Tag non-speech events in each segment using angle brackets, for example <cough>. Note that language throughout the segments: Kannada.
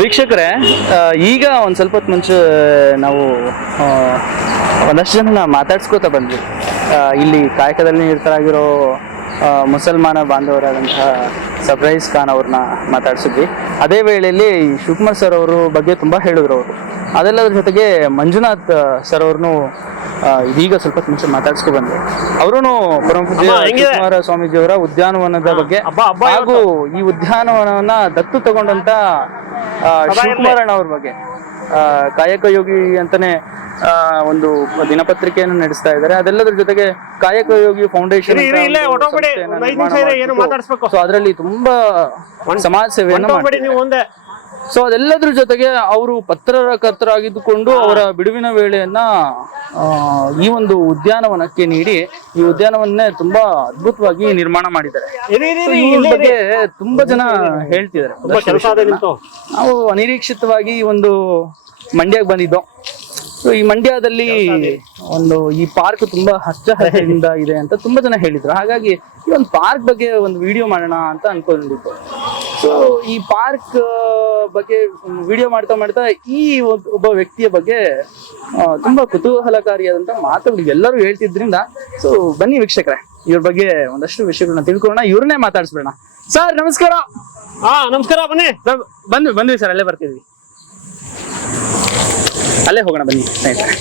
ವೀಕ್ಷಕರೇ ಈಗ ಒಂದು ಸ್ವಲ್ಪ ಹೊತ್ತು ಮುಂಚೆ ನಾವು ಒಂದಷ್ಟು ಜನ ಮಾತಾಡ್ಸ್ಕೋತಾ ಬಂದ್ವಿ. ಇಲ್ಲಿ ಕಾಯಕದಲ್ಲಿ ನಿರತರಾಗಿರೋ ಮುಸಲ್ಮಾನ ಬಾಂಧವರಾದಂತಹ ಸರ್ಪ್ರೈಸ್ ಖಾನ್ ಅವ್ರನ್ನ ಮಾತಾಡ್ಸಿದ್ವಿ. ಅದೇ ವೇಳೆಯಲ್ಲಿ ಶಿವಕುಮಾರ್ ಸರ್ ಅವರು ಬಗ್ಗೆ ತುಂಬಾ ಹೇಳಿದ್ರು ಅವರು. ಅದೆಲ್ಲದ್ರ ಜೊತೆಗೆ ಮಂಜುನಾಥ್ ಸರ್ ಅವ್ರನ್ನು ಇದೀಗ ಸ್ವಲ್ಪ ಮುಂಚೆ ಮಾತಾಡ್ಸ್ಕೊ ಬಂದ್ರು ಅವರು ಪರಮ ಸ್ವಾಮೀಜಿಯವರ ಉದ್ಯಾನವನದ ಬಗ್ಗೆ ಹಾಗೂ ಈ ಉದ್ಯಾನವನವನ್ನ ದತ್ತು ತಗೊಂಡಂತ ಶಿವಕುಮಾರಣ್ಣ ಅವ್ರ ಬಗ್ಗೆ. ಆ, ಕಾಯಕ ಯೋಗಿ ಅಂತಾನೆ ಆ, ಒಂದು ದಿನಪತ್ರಿಕೆಯನ್ನು ನಡೆಸ್ತಾ ಇದ್ದಾರೆ. ಅದೆಲ್ಲದ್ರ ಜೊತೆಗೆ ಕಾಯಕ ಯೋಗಿ ಫೌಂಡೇಶನ್ ಅದರಲ್ಲಿ ತುಂಬಾ ಸಮಾಜ ಸೇವೆಯನ್ನು ಸೊ ಅದೆಲ್ಲದ್ರ ಜೊತೆಗೆ ಅವರು ಪತ್ರಕರ್ತರಾಗಿದ್ದುಕೊಂಡು ಅವರ ಬಿಡುವಿನ ವೇಳೆಯನ್ನ ಈ ಒಂದು ಉದ್ಯಾನವನಕ್ಕೆ ನೀಡಿ ಈ ಉದ್ಯಾನವನ್ನೇ ತುಂಬಾ ಅದ್ಭುತವಾಗಿ ನಿರ್ಮಾಣ ಮಾಡಿದ್ದಾರೆ. ಬಗ್ಗೆ ತುಂಬಾ ಜನ ಹೇಳ್ತಿದ್ದಾರೆ. ನಾವು ಅನಿರೀಕ್ಷಿತವಾಗಿ ಈ ಒಂದು ಮಂಡ್ಯಕ್ಕೆ ಬಂದಿದ್ದೋ. ಸೊ ಈ ಮಂಡ್ಯದಲ್ಲಿ ಒಂದು ಈ ಪಾರ್ಕ್ ತುಂಬಾ ಹಚ್ಚ ಹಸಿರಿಂದ ಇದೆ ಅಂತ ತುಂಬಾ ಜನ ಹೇಳಿದ್ರು. ಹಾಗಾಗಿ ಈ ಒಂದು ಪಾರ್ಕ್ ಬಗ್ಗೆ ಒಂದು ವಿಡಿಯೋ ಮಾಡೋಣ ಅಂತ ಅನ್ಕೊಂಡಿದ್ದು. ಸೊ ಈ ಪಾರ್ಕ್ ಬಗ್ಗೆ ವಿಡಿಯೋ ಮಾಡ್ತಾ ಮಾಡ್ತಾ ಈ ಒಬ್ಬ ವ್ಯಕ್ತಿಯ ಬಗ್ಗೆ ತುಂಬಾ ಕುತೂಹಲಕಾರಿಯಾದಂತ ಮಾತುಗಳು ಎಲ್ಲರೂ ಹೇಳ್ತಿದ್ರಿಂದ ಸೊ ಬನ್ನಿ ವೀಕ್ಷಕರೇ ಇವ್ರ ಬಗ್ಗೆ ಒಂದಷ್ಟು ವಿಷಯಗಳನ್ನ ತಿಳ್ಕೊಳ್ಳೋಣ ಇವ್ರನ್ನೇ ಮಾತಾಡ್ಸ್ಬೇಡ ಸರ್ ನಮಸ್ಕಾರ. ಹಾ ನಮಸ್ಕಾರ ಬನ್ನಿ. ಬಂದ್ವಿ ಬಂದ್ವಿ ಸರ್ ಅಲ್ಲೇ ಬರ್ತಿದ್ವಿ. ಅಲ್ಲೇ ಹೋಗೋಣ ಬನ್ನಿ. ಸ್ನೇಹಿತರೆ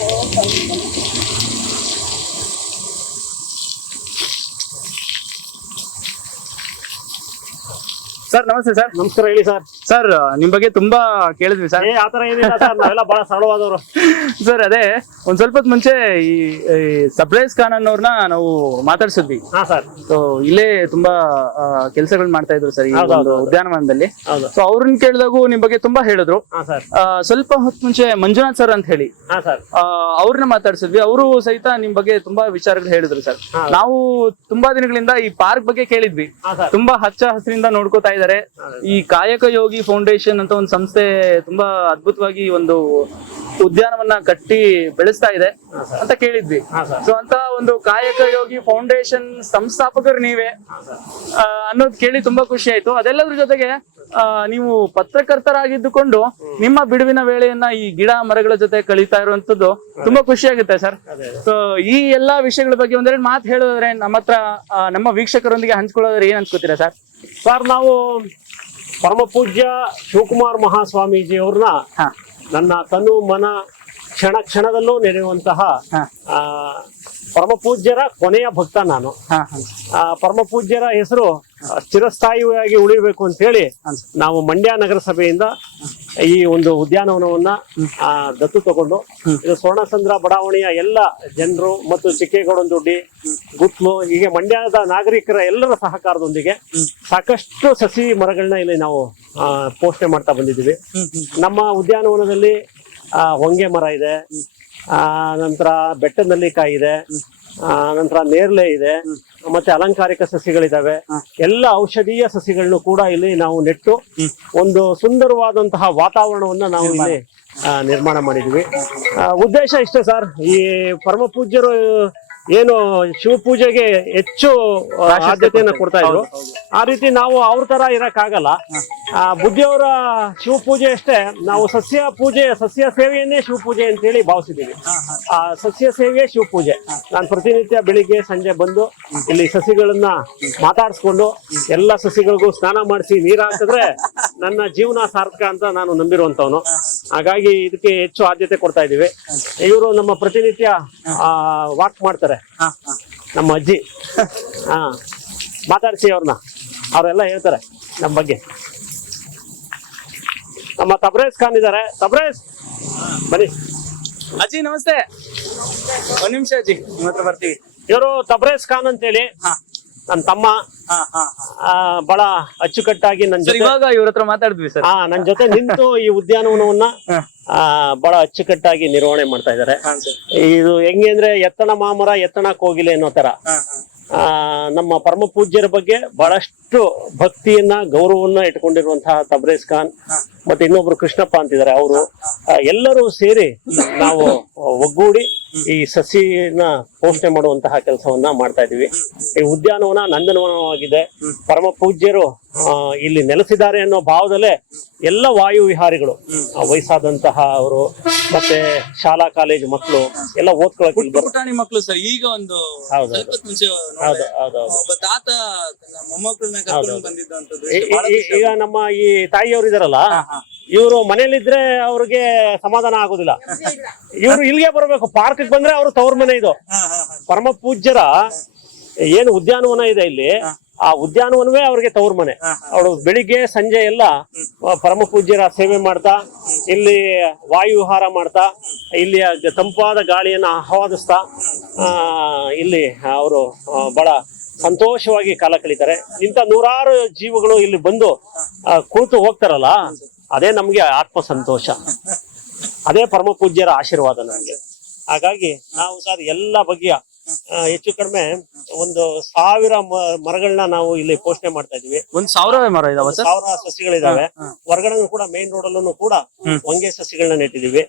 ಸರ್ ನಮಸ್ತೆ ಸರ್. ನಮಸ್ಕಾರ ಹೇಳಿ ಸರ್. ಸರ್ ನಿಮ್ ಬಗ್ಗೆ ತುಂಬಾ ಕೇಳಿದ್ವಿ ಸರ್ ಆತರ ಏನಿಲ್ಲ ಸರ್ ನಾವೆಲ್ಲ ಬಹಳ ಸರಳವಾದವರು ಸರ್ ಅದೇ ಒಂದ್ ಸ್ವಲ್ಪ ಹೊತ್ತು ಮುಂಚೆ ಈ ಸಪ್ರೈಸ್ ಖಾನ್ ಅನ್ನೋರ್ನ ನಾವು ಮಾತಾಡ್ಸಿದ್ವಿ. ಹಾ ಸರ್ ಸೊ ಇಲ್ಲೇ ತುಂಬಾ ಕೆಲಸಗಳು ಮಾಡ್ತಾ ಇದ್ರು ಸರ್ ಈ ಹೌದು, ಒಂದು ಹೌದು. ಉದ್ಯಾನವನದಲ್ಲಿ. ಹೌದು. ಸೊ ಅವ್ರನ್ನ ಕೇಳಿದಾಗೂ ನಿಮ್ ಬಗ್ಗೆ ತುಂಬಾ ಹೇಳಿದ್ರು. ಹಾ ಸರ್ ಆ, ಸ್ವಲ್ಪ ಹೊತ್ತು ಮುಂಚೆ ಮಂಜುನಾಥ್ ಸರ್ ಅಂತ ಹೇಳಿ. ಹಾ ಸರ್ ಆ, ಅವ್ರನ್ನ ಮಾತಾಡ್ಸಿದ್ವಿ. ಅವರು ಸಹಿತ ನಿಮ್ ಬಗ್ಗೆ ತುಂಬಾ ವಿಚಾರಗಳು ಹೇಳಿದ್ರು ಸರ್ ಹಾ. ನಾವು ತುಂಬಾ ದಿನಗಳಿಂದ ಈ ಪಾರ್ಕ್ ಬಗ್ಗೆ ಕೇಳಿದ್ವಿ. ಹಾ ಸರ್ ತುಂಬಾ ಹಚ್ಚ ಹಸಿರಿಂದ ನೋಡ್ಕೋತಾ ಇದಾರೆ. ಈ ಕಾಯಕ ಯೋಗಿ ಫೌಂಡೇಶನ್ ಅಂತ ಒಂದು ಸಂಸ್ಥೆ ತುಂಬಾ ಅದ್ಭುತವಾಗಿ ಒಂದು ಉದ್ಯಾನವನ್ನ ಕಟ್ಟಿ ಬೆಳೆಸ್ತಾ ಇದೆ ಅಂತ ಕೇಳಿದ್ವಿ. ಸೊ ಅಂತ ಒಂದು ಕಾಯಕ ಯೋಗಿ ಫೌಂಡೇಶನ್ ಸಂಸ್ಥಾಪಕರು ನೀವೇ ಅನ್ನೋದು ಕೇಳಿ ತುಂಬಾ ಖುಷಿ ಆಯ್ತು. ಅದೆಲ್ಲದ್ರ ಜೊತೆಗೆ ನೀವು ಪತ್ರಕರ್ತರಾಗಿದ್ದುಕೊಂಡು ನಿಮ್ಮ ಬಿಡುವಿನ ವೇಳೆಯನ್ನ ಈ ಗಿಡ ಮರಗಳ ಜೊತೆ ಕಳೀತಾ ಇರುವಂತದ್ದು ತುಂಬಾ ಖುಷಿ ಆಗುತ್ತೆ ಸರ್. ಸೊ ಈ ಎಲ್ಲಾ ವಿಷಯಗಳ ಬಗ್ಗೆ ಒಂದೆರಡು ಮಾತು ಹೇಳಿದ್ರೆ ನಮ್ಮ ಹತ್ರ ನಮ್ಮ ವೀಕ್ಷಕರೊಂದಿಗೆ ಹಂಚ್ಕೊಳ್ಳೋದ್ರೆ ಏನ್ ಅನ್ಕೋತೀರಾ ಸರ್? ಸರ್ ನಾವು ಪರಮ ಪೂಜ್ಯ ಶಿವಕುಮಾರ್ ಮಹಾಸ್ವಾಮೀಜಿ ಅವ್ರನ್ನ ನನ್ನ ತನು ಮನ ಕ್ಷಣ ಕ್ಷಣದಲ್ಲೂ ನೆನೆಯುವಂತಹ ಪರಮ ಪೂಜ್ಯರ ಕೊನೆಯ ಭಕ್ತ ನಾನು. ಪರಮ ಪೂಜ್ಯರ ಹೆಸರು ಚಿರಸ್ಥಾಯಿಯಾಗಿ ಉಳಿಬೇಕು ಅಂತ ಹೇಳಿ ನಾವು ಮಂಡ್ಯ ನಗರಸಭೆಯಿಂದ ಈ ಒಂದು ಉದ್ಯಾನವನವನ್ನ ದತ್ತು ತಗೊಂಡು ಇದು ಸ್ವರ್ಣಸಂದ್ರ ಬಡಾವಣೆಯ ಎಲ್ಲ ಜನರು ಮತ್ತು ಚಿಕ್ಕೇಗೌಡನ ದುಡ್ಡಿ ಗುತ್ಲು ಹೀಗೆ ಮಂಡ್ಯದ ನಾಗರಿಕರ ಎಲ್ಲರ ಸಹಕಾರದೊಂದಿಗೆ ಸಾಕಷ್ಟು ಸಸಿ ಮರಗಳನ್ನ ಇಲ್ಲಿ ನಾವು ಪೋಷಣೆ ಮಾಡ್ತಾ ಬಂದಿದ್ದೀವಿ. ನಮ್ಮ ಉದ್ಯಾನವನದಲ್ಲಿ ಹೊಂಗೆ ಮರ ಇದೆ. ಆ, ನಂತರ ಬೆಟ್ಟದ ನಲ್ಲಿಕಾಯಿ ಇದೆ. ಆ, ನಂತರ ನೇರ್ಲೆ ಇದೆ. ಮತ್ತೆ ಅಲಂಕಾರಿಕ ಸಸಿಗಳಿದಾವೆ. ಎಲ್ಲ ಔಷಧೀಯ ಸಸಿಗಳನ್ನು ಕೂಡ ಇಲ್ಲಿ ನಾವು ನೆಟ್ಟು ಒಂದು ಸುಂದರವಾದಂತಹ ವಾತಾವರಣವನ್ನ ನಾವು ಇಲ್ಲಿ ನಿರ್ಮಾಣ ಮಾಡಿದ್ವಿ. ಉದ್ದೇಶ ಇಷ್ಟೇ ಸರ್. ಈ ಪರಮ ಪೂಜ್ಯರು ಏನು ಶಿವಪೂಜೆಗೆ ಹೆಚ್ಚು ಆದ್ಯತೆಯನ್ನು ಕೊಡ್ತಾ ಇದ್ರು. ಆ ರೀತಿ ನಾವು ಅವ್ರ ತರ ಇರಕ್ಕಾಗಲ್ಲ. ಆ ಬುದ್ಧಿಯವರ ಶಿವಪೂಜೆ ಅಷ್ಟೇ. ನಾವು ಸಸ್ಯ ಪೂಜೆ ಸಸ್ಯ ಸೇವೆಯನ್ನೇ ಶಿವಪೂಜೆ ಅಂತೇಳಿ ಭಾವಿಸಿದ್ದೀವಿ. ಆ ಸಸ್ಯ ಸೇವೆ ಶಿವಪೂಜೆ. ನಾನು ಪ್ರತಿನಿತ್ಯ ಬೆಳಿಗ್ಗೆ ಸಂಜೆ ಬಂದು ಇಲ್ಲಿ ಸಸಿಗಳನ್ನ ಮಾತಾಡಿಸ್ಕೊಂಡು ಎಲ್ಲ ಸಸಿಗಳಿಗೂ ಸ್ನಾನ ಮಾಡಿಸಿ ನೀರು ಹಾಕಿದ್ರೆ ನನ್ನ ಜೀವನ ಸಾರ್ಥಕ ಅಂತ ನಾನು ನಂಬಿರುವಂತವನು ಹಾಗಾಗಿ ಇದಕ್ಕೆ ಹೆಚ್ಚು ಆದ್ಯತೆ ಕೊಡ್ತಾ ಇದೀವಿ ಇವರು ನಮ್ಮ ಪ್ರತಿನಿತ್ಯ ವಾಕ್ ಮಾಡ್ತಾರೆ. ನಮ್ಮ ಅಜ್ಜಿ. <laughs> ಹಾ. ಮಾತಾಡ್ಸಿ ಅವ್ರನ್ನ ಅವರೆಲ್ಲ ಹೇಳ್ತಾರೆ ನಮ್ಮ ಬಗ್ಗೆ. ನಮ್ಮ ತಬ್ರೇಜ್ ಖಾನ್ ಇದ್ದಾರೆ ತಬ್ರೇಸ್ ಬನ್ನಿ. ಅಜ್ಜಿ ನಮಸ್ತೆ. ಒಂದ್ ನಿಮಿಷ ಅಜ್ಜಿ ನಿಮ್ಮ ಹತ್ರ ಬರ್ತೀವಿ. ಇವರು ತಬ್ರೇಜ್ ಖಾನ್ ಅಂತೇಳಿ ನನ್ನ ತಮ್ಮ. ಬಹಳ ಅಚ್ಚುಕಟ್ಟಾಗಿ ನನ್ ಜೊತೆ ಇವಾಗ ಇವ್ರ ಹತ್ರ ಮಾತಾಡಿದ್ವಿ ಸರ್. ಹಾ ನನ್ ಜೊತೆ ನಿಂತು ಈ ಉದ್ಯಾನವನವನ್ನ ಆ, ಬಹಳ ಅಚ್ಚುಕಟ್ಟಾಗಿ ನಿರ್ವಹಣೆ ಮಾಡ್ತಾ ಇದ್ದಾರೆ ಸರ್. ಇದು ಹೆಂಗೆ ಅಂದ್ರೆ ಎತ್ತಣ ಮಾಮರ ಎತ್ತಣ ಕೋಗಿಲೆ ಅನ್ನೋ ತರ ಆ, ನಮ್ಮ ಪರಮ ಪೂಜ್ಯರ ಬಗ್ಗೆ ಬಹಳಷ್ಟು ಭಕ್ತಿಯನ್ನ ಗೌರವವನ್ನ ಇಟ್ಕೊಂಡಿರುವಂತಹ ತಬ್ರೇಸ್ ಖಾನ್ ಮತ್ತೆ ಇನ್ನೊಬ್ರು ಕೃಷ್ಣಪ್ಪ ಅಂತಿದ್ದಾರೆ ಅವರು. ಎಲ್ಲರೂ ಸೇರಿ ನಾವು ಒಗ್ಗೂಡಿ ಈ ಸಸಿನ ಪೋಷಣೆ ಮಾಡುವಂತಹ ಕೆಲಸವನ್ನ ಮಾಡ್ತಾ ಇದೀವಿ ಈ ಉದ್ಯಾನವನ ನಂದನವನವಾಗಿದೆ. ಪರಮ ಪೂಜ್ಯರು ಇಲ್ಲಿ ನೆಲೆಸಿದ್ದಾರೆ ಅನ್ನೋ ಭಾವದಲ್ಲೇ ಎಲ್ಲ ವಾಯು ವಿಹಾರಿಗಳು ವಯಸ್ಸಾದಂತಹ ಅವರು ಮತ್ತೆ ಶಾಲಾ ಕಾಲೇಜು ಮಕ್ಕಳು ಎಲ್ಲ ಓದ್ಕೊಳಕ್ ಮಕ್ಕಳು ಸರ್ ಈಗ ಒಂದು ಈಗ ನಮ್ಮ ಈ ತಾಯಿಯವರು ಇದಾರಲ್ಲ. ಇವರು ಮನೇಲಿದ್ರೆ ಅವ್ರಿಗೆ ಸಮಾಧಾನ ಆಗೋದಿಲ್ಲ. ಇವರು ಇಲ್ಲಿಗೆ ಬರಬೇಕು ಪಾರ್ಕ್ ಬಂದ್ರೆ ಅವ್ರು ತವ್ರ ಮನೆ ಇದು. ಪರಮ ಪೂಜ್ಯರ ಏನು ಉದ್ಯಾನವನ ಇದೆ ಇಲ್ಲಿ ಆ ಉದ್ಯಾನವನವೇ ಅವ್ರಿಗೆ ತವ್ರ ಮನೆ. ಅವರು ಬೆಳಿಗ್ಗೆ ಸಂಜೆ ಎಲ್ಲ ಪರಮ ಪೂಜ್ಯರ ಸೇವೆ ಮಾಡ್ತಾ ಇಲ್ಲಿ ವಾಯುವಿಹಾರ ಮಾಡ್ತಾ ಇಲ್ಲಿ ತಂಪಾದ ಗಾಳಿಯನ್ನ ಆಹ್ವಾದಿಸ್ತಾ ಆ, ಇಲ್ಲಿ ಅವರು ಬಹಳ ಸಂತೋಷವಾಗಿ ಕಾಲ ಕಳೀತಾರೆ. ಇಂಥ ನೂರಾರು ಜೀವಗಳು ಇಲ್ಲಿ ಬಂದು ಕೂತು ಹೋಗ್ತಾರಲ್ಲ ಅದೇ ನಮ್ಗೆ ಆತ್ಮ ಸಂತೋಷ ಅದೇ ಪರಮ ಪೂಜ್ಯರ ಆಶೀರ್ವಾದ ನಮ್ಗೆ. ಹಾಗಾಗಿ ನಾವು ಸರ್ ಎಲ್ಲ ಬಗೆಯ ಹೆಚ್ಚು ಕಡಿಮೆ ಒಂದು ಸಾವಿರ ಮರಗಳನ್ನ ನಾವು ಇಲ್ಲಿ ಪೋಷಣೆ ಮಾಡ್ತಾ ಇದೀವಿ ಒಂದ್ ಸಾವಿರವೇ ಮರ ಇದಾವೆ ಸಾವಿರ ಸಸಿಗಳಿದಾವೆ. ಹೊರಗಡೆ ಕೂಡ ಮೇನ್ ರೋಡ್ ಅಲ್ಲೂ ಕೂಡ ಹೊಂಗೆ ಸಸಿಗಳನ್ನ ನೆಟ್ಟಿದೀವಿ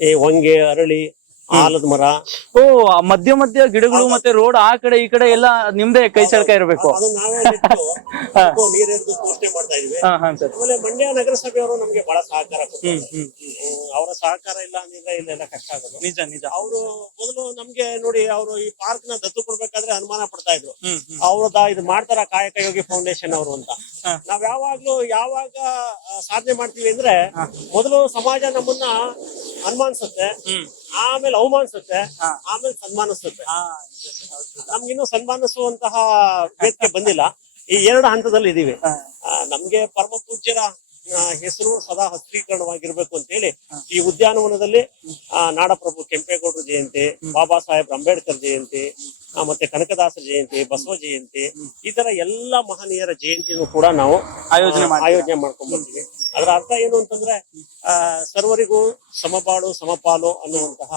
ಈ ಹೊಂಗೆ ಅರಳಿ ಆಲದ ಮರ. ಓ ಮಧ್ಯ ಮಧ್ಯ ಗಿಡಗಳು ಮತ್ತೆ ರೋಡ್ ಆ ಕಡೆ ಈ ಕಡೆ ಎಲ್ಲ ನಿಮ್ದೇ ಕೈ ಚಳಕ ಇರಬೇಕು. ಅದು ನಾವೇ ನೆಟ್ಟು ಅದಕ್ಕೂ ನೀರೆರೆದು ಪೋಷಣೆ ಮಾಡ್ತಾ ಇದೀವಿ. ಹಾ ಹಾ ಸರ್. ಆಮೇಲೆ ಮಂಡ್ಯ ನಗರಸಭೆಯವರು ನಮ್ಗೆ ಬಹಳ ಸಹಕಾರ ಕೊಡ್ತಾರೆ ಹ್ಮ್, ಅವರ ಸಹಕಾರ ಇಲ್ಲ ಅಂದ್ರೆ ಇಲ್ಲೆಲ್ಲ ಕಷ್ಟ ಆಗೋದು. ನಿಜ ನಿಜ. ಅವರು ಮೊದಲು ನಮ್ಗೆ ನೋಡಿ ಅವರು ಈ ಪಾರ್ಕ್ನ ದತ್ತು ಕೊಡ್ಬೇಕಾದ್ರೆ ಅನುಮಾನ ಪಡ್ತಾ ಇದ್ರು. ಹ್ಮ್ ಹ್ಮ್. ಅವ್ರದ ಇದು ಮಾಡ್ತಾರ ಕಾಯಕ ಯೋಗಿ ಫೌಂಡೇಶನ್ ಅವರು ಅಂತ. ನಾವ್ ಯಾವಾಗ್ಲೂ ಯಾವಾಗ ಆ, ಸಾಧನೆ ಮಾಡ್ತೀವಿ ಅಂದ್ರೆ ಮೊದಲು ಸಮಾಜ ನಮ್ಮನ್ನ ಅನುಮಾನಿಸುತ್ತೆ. ಹ್ಮ್. ಆಮೇಲೆ ಅವಮಾನಿಸುತ್ತೆ ಆಮೇಲೆ ಸನ್ಮಾನಿಸುತ್ತೆ. ನಮ್ಗಿನ್ನು ಸನ್ಮಾನಿಸುವಂತಹ ವೇದಿಕೆ ಬಂದಿಲ್ಲ. ಈ ಎರಡು ಹಂತದಲ್ಲಿ ಇದೀವಿ. ನಮ್ಗೆ ಪರಮ ಪೂಜ್ಯರ ಹೆಸರು ಸದಾ ಹಸ್ತೀಕರಣವಾಗಿರ್ಬೇಕು ಅಂತ ಹೇಳಿ ಈ ಉದ್ಯಾನವನದಲ್ಲಿ ಆ, ನಾಡಪ್ರಭು ಕೆಂಪೇಗೌಡರ ಜಯಂತಿ ಬಾಬಾ ಸಾಹೇಬ್ ಅಂಬೇಡ್ಕರ್ ಜಯಂತಿ ಮತ್ತೆ ಕನಕದಾಸ ಜಯಂತಿ ಬಸವ ಜಯಂತಿ ಈ ತರ ಎಲ್ಲಾ ಮಹನೀಯರ ಜಯಂತಿನೂ ಕೂಡ ನಾವು ಆಯೋಜನೆ ಆಯೋಜನೆ ಮಾಡ್ಕೊಂಡ್ ಬರ್ತೀವಿ. ಅದರ ಅರ್ಥ ಏನು ಅಂತಂದ್ರೆ, ಆ, ಸರ್ವರಿಗೂ ಸಮಪಾಳು, ಸಮಪಾಲು ಅನ್ನುವಂತಹ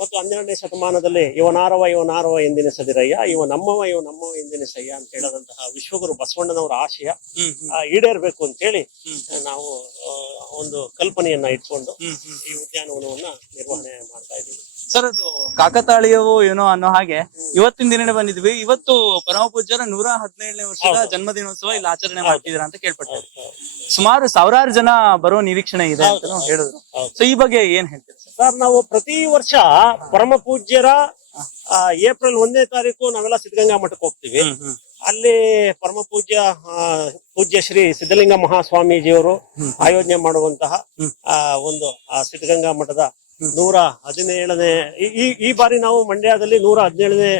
ಮತ್ತು ಹನ್ನೆರಡನೇ ಶತಮಾನದಲ್ಲಿ ಇವನಾರವ ಇವನಾರವ ಎಂದಿನ ಸದಿರಯ್ಯ, ಇವ ನಮ್ಮವ ಇವ ನಮ್ಮವ ಎಂದಿನ ಸಯ್ಯ ಅಂತ ಹೇಳದಂತಹ ವಿಶ್ವಗುರು ಬಸವಣ್ಣನವರ ಆಶಯ ಈಡೇರ್ಬೇಕು ಅಂತ ಹೇಳಿ ನಾವು ಒಂದು ಕಲ್ಪನೆಯನ್ನ ಇಟ್ಕೊಂಡು ಈ ಉದ್ಯಾನವನವನ್ನ ನಿರ್ವಹಣೆ ಮಾಡ್ತಾ ಇದ್ದೀವಿ. ಸರ್ ಅದು ಕಾಕತಾಳೀಯವೋ ಏನೋ ಅನ್ನೋ ಹಾಗೆ ಇವತ್ತಿನ ದಿನನೇ ಬಂದಿದ್ವಿ. ಇವತ್ತು ಪರಮ ಪೂಜ್ಯರ ನೂರ ಹದಿನೇಳನೇ ವರ್ಷದ ಜನ್ಮದಿನೋತ್ಸವ ಇಲ್ಲಿ ಆಚರಣೆ ಮಾಡ್ತಿದ್ರ ಅಂತ ಕೇಳ್ಪಟ್ಟೆ ಸುಮಾರು ಸಾವಿರಾರು ಜನ ಬರೋ ನಿರೀಕ್ಷಣೆ ಇದೆ ಅಂತ ಹೇಳಿದ್ರು. ಸೊ ಈ ಬಗ್ಗೆ ಏನ್ ಹೇಳ್ತೀರಿ ಸರ್? ನಾವು ಪ್ರತಿ ವರ್ಷ ಪರಮ ಪೂಜ್ಯರ ಏಪ್ರಿಲ್ ಒಂದನೇ ತಾರೀಕು ನಾವೆಲ್ಲ ಸಿದ್ಧಗಂಗಾ ಮಠಕ್ಕೆ ಹೋಗ್ತೀವಿ. ಅಲ್ಲಿ ಪರಮ ಪೂಜ್ಯ ಪೂಜ್ಯ ಶ್ರೀ ಸಿದ್ಧಲಿಂಗ ಮಹಾಸ್ವಾಮೀಜಿಯವರು ಆಯೋಜನೆ ಮಾಡುವಂತಹ ಆ, ಒಂದು ಸಿದ್ಧಗಂಗಾ ಮಠದ ನೂರ ಹದಿನೇಳನೇ ಈ- ಈ ಬಾರಿ ನಾವು ಮಂಡ್ಯದಲ್ಲಿ ನೂರ ಹದಿನೇಳನೇ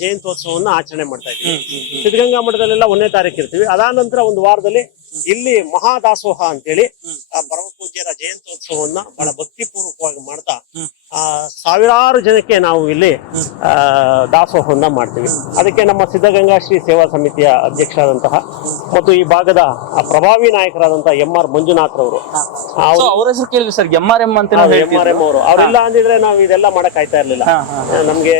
ಜಯಂತ್ಯೋತ್ಸವವನ್ನು ಆಚರಣೆ ಮಾಡ್ತಾ ಇದ್ದೀವಿ. ಸಿದ್ಧಗಂಗಾ ಮಠದಲ್ಲೆಲ್ಲ ಒಂದನೇ ತಾರೀಕು ಇರ್ತೀವಿ. ಅದಾದ ನಂತರ ಒಂದು ವಾರದಲ್ಲಿ ಇಲ್ಲಿ ಮಹಾದಾಸೋಹ ಅಂತೇಳಿ ಆ ಪರಮ ಪೂಜ್ಯರ ಜಯಂತ್ಯೋತ್ಸವವನ್ನ ಬಹಳ ಭಕ್ತಿಪೂರ್ವಕವಾಗಿ ಮಾಡ್ತಾ ಆ ಸಾವಿರಾರು ಜನಕ್ಕೆ ನಾವು ಇಲ್ಲಿ ಆ ದಾಸೋಹವನ್ನ ಮಾಡ್ತೀವಿ. ಅದಕ್ಕೆ ನಮ್ಮ ಸಿದ್ಧಗಂಗಾ ಶ್ರೀ ಸೇವಾ ಸಮಿತಿಯ ಅಧ್ಯಕ್ಷರಾದಂತಹ ಮತ್ತು ಈ ಭಾಗದ ಆ ಪ್ರಭಾವಿ ನಾಯಕರಾದಂತಹ ಎಂ ಆರ್ ಮಂಜುನಾಥ್ ಅವರು ಸೊ ಅವ್ರ ಹೆಸರು ಕೇಳಿದ್ವಿ ಸರ್ ಎಂ ಆರ್ ಎಂ ಅಂತ ಎಂ ಆರ್ ಎಂ ಅವರು. ಅವ್ರಿಲ್ಲ ಅಂದಿದ್ರೆ ನಾವು ಇದೆಲ್ಲ ಮಾಡಕ್ ಆಯ್ತಾ ಇರ್ಲಿಲ್ಲ. ನಮ್ಗೆ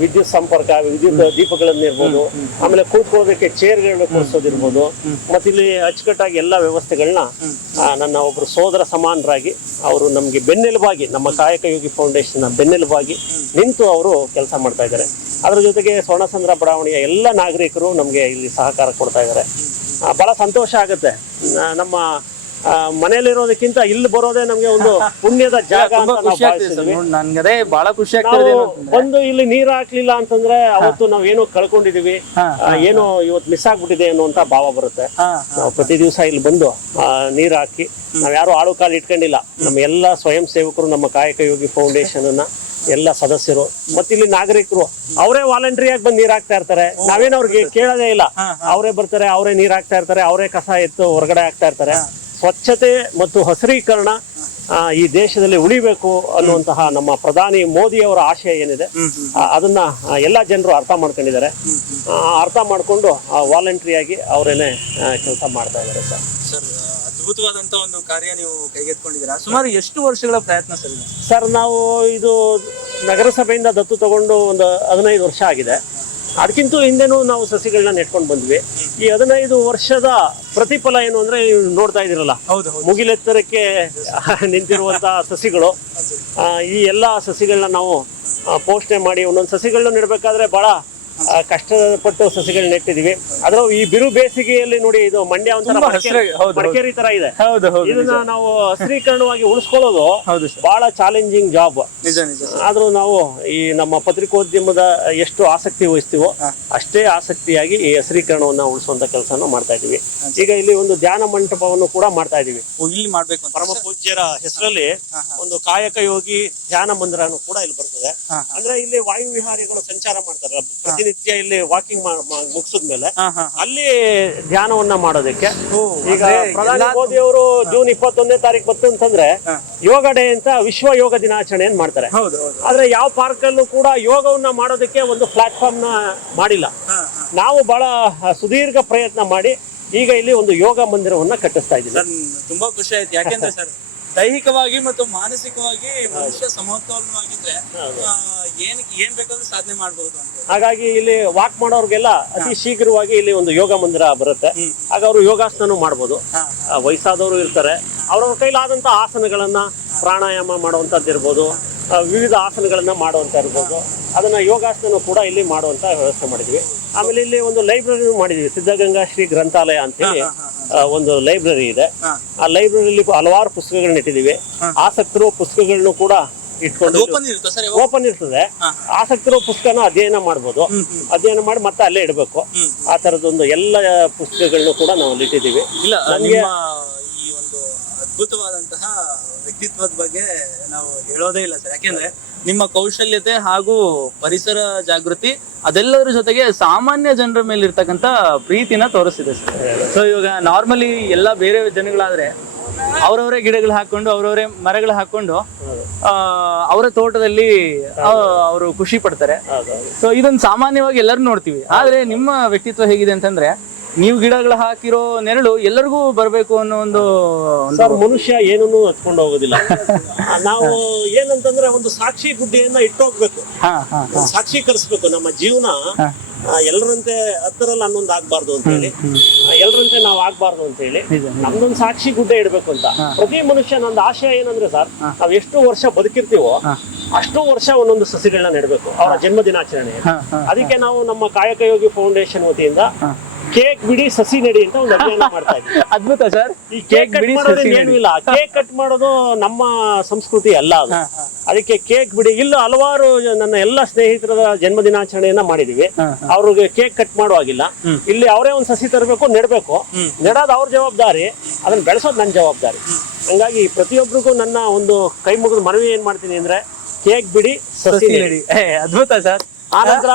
ವಿದ್ಯುತ್ ಸಂಪರ್ಕ ವಿದ್ಯುತ್ ದೀಪಗಳನ್ನ ಇರ್ಬೋದು ಆಮೇಲೆ ಕೂತ್ಕೊಳ್ಳೋದಕ್ಕೆ ಚೇರ್ಗಳನ್ನ ಕೊಡಿಸೋದಿರ್ಬೋದು ಮತ್ತೆ ಇಲ್ಲಿ ಅಚ್ಚುಕಟ್ಟಾಗಿ ಎಲ್ಲ ವ್ಯವಸ್ಥೆಗಳನ್ನ ನನ್ನ ಒಬ್ರು ಸೋದರ ಸಮಾನರಾಗಿ ಅವರು ನಮ್ಗೆ ಬೆನ್ನೆಲುಬಾಗಿ ನಮ್ಮ ಕಾಯಕ ಯೋಗಿ ಫೌಂಡೇಶನ್ ಬೆನ್ನೆಲುಬಾಗಿ ನಿಂತು ಅವರು ಕೆಲಸ ಮಾಡ್ತಾ ಇದ್ದಾರೆ. ಅದ್ರ ಜೊತೆಗೆ ಸ್ವರ್ಣಸಂದ್ರ ಬಡಾವಣೆಯ ಎಲ್ಲ ನಾಗರಿಕರು ನಮ್ಗೆ ಇಲ್ಲಿ ಸಹಕಾರ ಕೊಡ್ತಾ ಇದ್ದಾರೆ. ಬಹಳ ಸಂತೋಷ ಆಗುತ್ತೆ. ನಮ್ಮ ಆ, ಮನೇಲಿರೋದಕ್ಕಿಂತ ಇಲ್ಲಿ ಬರೋದೇ ನಮ್ಗೆ ಒಂದು <laughs> ಪುಣ್ಯದ ಜಾಗ ಅಂತ ನಾವು ಭಾವಿಸ್ತೀವಿ. ಬಹಳ ಖುಷಿ ನಾವು ಇಲ್ಲಿ ನೀರ್ ಹಾಕ್ಲಿಲ್ಲ ಅಂತಂದ್ರೆ ಅವತ್ತು ನಾವ್ ಏನೋ ಕಳ್ಕೊಂಡಿದೀವಿ. ಹಾ, ಆ, ಏನೋ ಇವತ್ತು ಮಿಸ್ ಆಗ್ಬಿಟ್ಟಿದೆ ಅನ್ನುವಂತ ಭಾವ ಬರುತ್ತೆ. ನಾವು ಪ್ರತಿ ದಿವಸ ಇಲ್ಲಿ ಬಂದು ಆ, ನೀರ್ ಹಾಕಿ ನಾವ್ ಯಾರು ಆಳು ಕಾಲು ಇಟ್ಕೊಂಡಿಲ್ಲ. ನಮ್ಮ ಎಲ್ಲ ಸ್ವಯಂ ಸೇವಕರು ನಮ್ಮ ಕಾಯಕ ಯೋಗಿ ಫೌಂಡೇಶನ್ ಅನ್ನ ಎಲ್ಲ ಸದಸ್ಯರು. ಮತ್ತೆ ಇಲ್ಲಿ ನಾಗರಿಕರು ಅವರೇ ವಾಲಂಟ್ರಿ ಆಗಿ ಬಂದು ನೀರ್ ಹಾಕ್ತಾ ಇರ್ತಾರೆ ನಾವೇನ್ ಅವ್ರಿಗೆ ಕೇಳೋದೇ ಇಲ್ಲ. ಅವರೇ ಬರ್ತಾರೆ ಅವರೇ ನೀರ್ ಹಾಕ್ತಾ ಇರ್ತಾರೆ ಅವರೇ ಕಸ ಎತ್ತು ಹೊರಗಡೆ ಹಾಕ್ತಾ ಇರ್ತಾರೆ. ಸ್ವಚ್ಛತೆ ಮತ್ತು ಹಸಿರೀಕರಣ ಈ ದೇಶದಲ್ಲಿ ಉಳಿಬೇಕು ಅನ್ನುವಂತಹ ನಮ್ಮ ಪ್ರಧಾನಿ ಮೋದಿ ಅವರ ಆಶಯ ಏನಿದೆ ಅದನ್ನ ಎಲ್ಲಾ ಜನರು ಅರ್ಥ ಮಾಡ್ಕೊಂಡಿದ್ದಾರೆ. ಅರ್ಥ ಮಾಡ್ಕೊಂಡು ವಾಲಂಟ್ರಿ ಆಗಿ ಅವರೇನೆ ಕೆಲಸ ಮಾಡ್ತಾ ಇದ್ದಾರೆ ಸರ್ ಅದ್ಭುತವಾದಂತ ಒಂದು ಕಾರ್ಯ ನೀವು ಕೈಗೆತ್ಕೊಂಡಿದ್ದೀರಾ ಸುಮಾರು ಎಷ್ಟು ವರ್ಷಗಳ ಪ್ರಯತ್ನ ಸರ್ ಇದು? ಸರ್ ನಾವು ಇದು ನಗರಸಭೆಯಿಂದ ದತ್ತು ತಗೊಂಡು ಒಂದು ಹದಿನೈದು ವರ್ಷ ಆಗಿದೆ. ಅದಕ್ಕಿಂತ ಹಿಂದೆನೂ ನಾವು ಸಸಿಗಳನ್ನ ನೆಟ್ಕೊಂಡು ಬಂದ್ವಿ. ಈ ಹದಿನೈದು ವರ್ಷದ ಪ್ರತಿಫಲ ಏನು ಅಂದ್ರೆ ನೀವು ನೋಡ್ತಾ ಇದೀರಲ್ಲ ಹೌದು ಹೌದು. ಮುಗಿಲೆತ್ತರಕ್ಕೆ <laughs> ನಿಂತಿರುವಂತಹ ಸಸಿಗಳು. ಆ, ಈ ಎಲ್ಲ ಸಸಿಗಳನ್ನ ನಾವು ಆ, ಪೋಷಣೆ ಮಾಡಿ ಒಂದೊಂದು ಸಸಿಗಳನ್ನ ನೆಡಬೇಕಾದ್ರೆ ಬಹಳ ಕಷ್ಟಪಟ್ಟು ಸಸಿಗಳು ನೆಟ್ಟಿದೀವಿ ಅದ್ರ ಈ ಬಿರು ಬೇಸಿಗೆಯಲ್ಲಿ ನೋಡಿ ಇದು ಮಂಡ್ಯ ಒಂಥರ ಮಡಿಕೇರಿ-. ತರ ಇದೆ. ಹೌದು ಹೌದು ಇದನ್ನ ನಾವು ಹಸಿರೀಕರಣವಾಗಿ ಉಳಿಸ್ಕೊಳ್ಳೋದು ಬಹಳ ಚಾಲೆಂಜಿಂಗ್ ಜಾಬ್ ನಿಜ ನಿಜ ಸರ್. ಆದ್ರೂ ನಾವು ಈ ನಮ್ಮ ಪತ್ರಿಕೋದ್ಯಮದ ಎಷ್ಟು ಆಸಕ್ತಿ ವಹಿಸ್ತೀವೋ ಅಷ್ಟೇ ಆಸಕ್ತಿಯಾಗಿ ಈ ಹಸಿರೀಕರಣವನ್ನ ಉಳಿಸುವಂತ ಕೆಲಸನ ಮಾಡ್ತಾ ಇದೀವಿ ಈಗ ಇಲ್ಲಿ ಒಂದು ಧ್ಯಾನ ಮಂಟಪವನ್ನು ಕೂಡ ಮಾಡ್ತಾ ಇದೀವಿ ಇಲ್ಲಿ ಮಾಡ್ಬೇಕು ಪರಮ ಪೂಜ್ಯರ ಹೆಸರಲ್ಲಿ ಒಂದು ಕಾಯಕ ಯೋಗಿ ಧ್ಯಾನ ಮಂದಿರನು ಕೂಡ ಇಲ್ಲಿ ಬರ್ತದೆ. ಅಂದ್ರೆ ಇಲ್ಲಿ ವಾಯು ವಿಹಾರಿಗಳು ಸಂಚಾರ ಮಾಡ್ತಾರೆ. ಇಲ್ಲಿ ವಾಕಿಂಗ್ ಮುಗಿಸಿದ್ಮೇಲೆ ಅಲ್ಲಿ ಧ್ಯಾನವನ್ನ ಮಾಡೋದಕ್ಕೆ. ಈಗ ಪ್ರಧಾನಿ ಮೋದಿ ಅವರು ಜೂನ್ ಇಪ್ಪತ್ತೊಂದನೇ ತಾರೀಕು ಬಂತು ಅಂತಂದ್ರೆ. ಯೋಗ ಡೇ ಅಂತ ವಿಶ್ವ ಯೋಗ ದಿನಾಚರಣೆಯನ್ನು ಮಾಡ್ತಾರೆ. ಆದ್ರೆ ಯಾವ ಪಾರ್ಕ್ ಅಲ್ಲೂ ಕೂಡ ಯೋಗವನ್ನ ಮಾಡೋದಕ್ಕೆ ಒಂದು ಪ್ಲಾಟ್ಫಾರ್ಮ್ನ ಮಾಡಿಲ್ಲ ನಾವು ಬಹಳ ಸುದೀರ್ಘ ಪ್ರಯತ್ನ ಮಾಡಿ ಈಗ ಇಲ್ಲಿ ಒಂದು ಯೋಗ ಮಂದಿರವನ್ನ ಕಟ್ಟಿಸ್ತಾ ಇದ್ದೀವಿ. ತುಂಬಾ ಖುಷಿ ಆಯ್ತು. ಯಾಕೆಂದ್ರೆ ಸರ್ ದೈಹಿಕವಾಗಿ ಮತ್ತು ಮಾನಸಿಕವಾಗಿ ಮನುಷ್ಯ ಸಮತೋಲನವಾಗಿದ್ರೆ ಏನ್ ಏನ್ ಬೇಕಾದ್ರೂ ಸಾಧನೆ ಮಾಡಬಹುದು ಹಾಗಾಗಿ ಇಲ್ಲಿ ವಾಕ್ ಮಾಡೋರ್ಗೆಲ್ಲ ಅತಿ ಶೀಘ್ರವಾಗಿ ಇಲ್ಲಿ ಒಂದು ಯೋಗ ಮಂದಿರ ಬರುತ್ತೆ. ಆಗ ಅವರು ಯೋಗಾಸನ ಮಾಡ್ಬೋದು. ವಯಸ್ಸಾದವರು ಇರ್ತಾರೆ. ಅವ್ರವ್ರ ಕೈಲಾದಂತ ಆಸನಗಳನ್ನ ಪ್ರಾಣಾಯಾಮ ಮಾಡುವಂತದ್ದು ಇರ್ಬೋದು. ವಿವಿಧ ಆಸನಗಳನ್ನ ಮಾಡುವಂತ ಇರ್ಬೋದು. ಅದನ್ನ ಯೋಗಾಸನ ಕೂಡ ಇಲ್ಲಿ ಮಾಡುವಂತ ವ್ಯವಸ್ಥೆ ಮಾಡಿದ್ವಿ. ಆಮೇಲೆ ಇಲ್ಲಿ ಒಂದು ಲೈಬ್ರರಿ ಮಾಡಿದ್ವಿ. ಸಿದ್ಧಗಂಗಾ ಶ್ರೀ ಗ್ರಂಥಾಲಯ ಅಂತೇಳಿ ಒಂದು ಲೈಬ್ರರಿ ಇದೆ. ಆ ಲೈಬ್ರರಿಲಿ ಹಲವಾರು ಪುಸ್ತಕಗಳನ್ನ ಇಟ್ಟಿದೀವಿ ಆಸಕ್ತರು ಪುಸ್ತಕಗಳನ್ನು ಕೂಡ ಇಟ್ಕೊಂಡು ಓಪನ್ ಇರ್ತದೆ. ಆಸಕ್ತಿರೋ ಪುಸ್ತಕನ ಅಧ್ಯಯನ ಮಾಡ್ಬೋದು. ಅಧ್ಯಯನ ಮಾಡಿ ಮತ್ತೆ ಅಲ್ಲೇ ಇಡಬೇಕು. ಆ ತರದೊಂದು ಎಲ್ಲ ಪುಸ್ತಕಗಳನ್ನು ಕೂಡ ನಾವು ಇಟ್ಟಿದ್ದೀವಿ. ಇಲ್ಲ ನಮ್ಗೆ- ನಿಮ್ಮ ಈ ಒಂದು ಅದ್ಭುತವಾದಂತಹ ವ್ಯಕ್ತಿತ್ವದ ಬಗ್ಗೆ ನಾವು ಹೇಳೋದೇ ಇಲ್ಲ ಸರ್. ಯಾಕೆಂದ್ರೆ ನಿಮ್ಮ ಕೌಶಲ್ಯತೆ ಹಾಗೂ ಪರಿಸರ ಜಾಗೃತಿ ಅದೆಲ್ಲದರ ಜೊತೆಗೆ ಸಾಮಾನ್ಯ ಜನರ ಮೇಲೆ ಇರ್ತಕ್ಕಂಥ ಪ್ರೀತಿನ ತೋರಿಸಿದೆ ಸರ್. ಸೊ ಇವಾಗ ನಾರ್ಮಲಿ ಎಲ್ಲ ಬೇರೆ ಜನಗಳಾದ್ರೆ ಅವರವರೇ ಗಿಡಗಳು ಹಾಕೊಂಡು ಅವರವರೇ ಮರಗಳು ಹಾಕೊಂಡು ಆ, ಅವರ ತೋಟದಲ್ಲಿ ಅವರು ಖುಷಿ ಪಡ್ತಾರೆ. ಸೊ ಇದನ್ನ ಸಾಮಾನ್ಯವಾಗಿ ಎಲ್ಲರೂ ನೋಡ್ತೀವಿ. ಆದ್ರೆ ನಿಮ್ಮ ವ್ಯಕ್ತಿತ್ವ ಹೇಗಿದೆ ಅಂತಂದ್ರೆ ನೀವು ಗಿಡಗಳು ಹಾಕಿರೋ ನೆರಳು ಎಲ್ಲರಿಗೂ ಬರಬೇಕು ಅನ್ನೋ ಒಂದು ಸರ್ ಮನುಷ್ಯ ಏನನ್ನು ಹಚ್ಕೊಂಡು ಹೋಗೋದಿಲ್ಲ. <laughs> ನಾವು ಏನಂತಂದ್ರೆ ಒಂದು ಸಾಕ್ಷಿ ಗುಡ್ಡೆಯನ್ನ ಇಟ್ಟೋಗ್ಬೇಕು ಸಾಕ್ಷಿ ಸಾಕ್ಷೀಕರಿಸ್ಬೇಕು ನಮ್ಮ ಜೀವನ ಎಲ್ಲರಂತೆ ಹತ್ತರಲ್ಲಿ ಹನ್ನೊಂದು ಆಗ್ಬಾರ್ದು ಅಂತ ಹೇಳಿ. ಎಲ್ಲರಂತೆ ನಾವು ಆಗ್ಬಾರ್ದು ಅಂತ ಹೇಳಿ. ನಮ್ದೊಂದು ಸಾಕ್ಷಿ ಗುಡ್ಡೆ ಇಡ್ಬೇಕು ಅಂತ. ಪ್ರತಿ ಮನುಷ್ಯ ನಂದು ಆಶಯ ಏನಂದ್ರೆ ಸರ್ ನಾವ್ ಎಷ್ಟು ವರ್ಷ ಬದುಕಿರ್ತೀವೋ ಅಷ್ಟು ವರ್ಷ ಒಂದೊಂದು ಸಸಿಗಳನ್ನ ನೆಡ್ಬೇಕು. ಅವರ ಜನ್ಮ ದಿನಾಚರಣೆ ಅದಕ್ಕೆ ನಾವು ನಮ್ಮ ಕಾಯಕಯೋಗಿ ಫೌಂಡೇಶನ್ ವತಿಯಿಂದ ಕೇಕ್ ಬಿಡಿ ಸಸಿ ನೆಡಿ ಅಂತ ಒಂದು ಅಭಿಯಾನ <laughs> ಮಾಡ್ತಾ ಇದ್ದೀವಿ ಅದ್ಭುತ ಸರ್. ಈ ಕೇಕ್ ಕಟ್ ಬಿಡಿ ಸಸಿ ಏನೂ ಇಲ್ಲ. ಕೇಕ್ ಕಟ್ ಮಾಡೋದು ನಮ್ಮ ಸಂಸ್ಕೃತಿ ಅಲ್ಲ ಅದು. ಅದಕ್ಕೆ ಕೇಕ್ ಬಿಡಿ ಇಲ್ಲ ಹಲವಾರು ನನ್ನ ಎಲ್ಲ ಸ್ನೇಹಿತರ ಜನ್ಮ ದಿನಾಚರಣೆಯನ್ನ ಮಾಡಿದೀವಿ. ಅವ್ರಿಗೆ ಕೇಕ್ ಕಟ್ ಮಾಡುವಾಗಿಲ್ಲ ಇಲ್ಲಿ ಅವರೇ ಒಂದು ಸಸಿ ತರಬೇಕು ನೆಡಬೇಕು. ನೆಡೋದು ಅವ್ರ ಜವಾಬ್ದಾರಿ ಅದನ್ನ ಬೆಳೆಸೋದು ನನ್ನ ಜವಾಬ್ದಾರಿ. ಹಂಗಾಗಿ ಪ್ರತಿಯೊಬ್ಬರಿಗೂ ನನ್ನ ಒಂದು ಕೈ ಮುಗಿದು ಮನವಿ ಏನ್ ಮಾಡ್ತೀನಿ ಅಂದ್ರೆ ಕೇಕ್ ಬಿಡಿ ಸಸಿ ನೆಡಿ. ಅದ್ಭುತ ಸರ್. ಆನಂತರ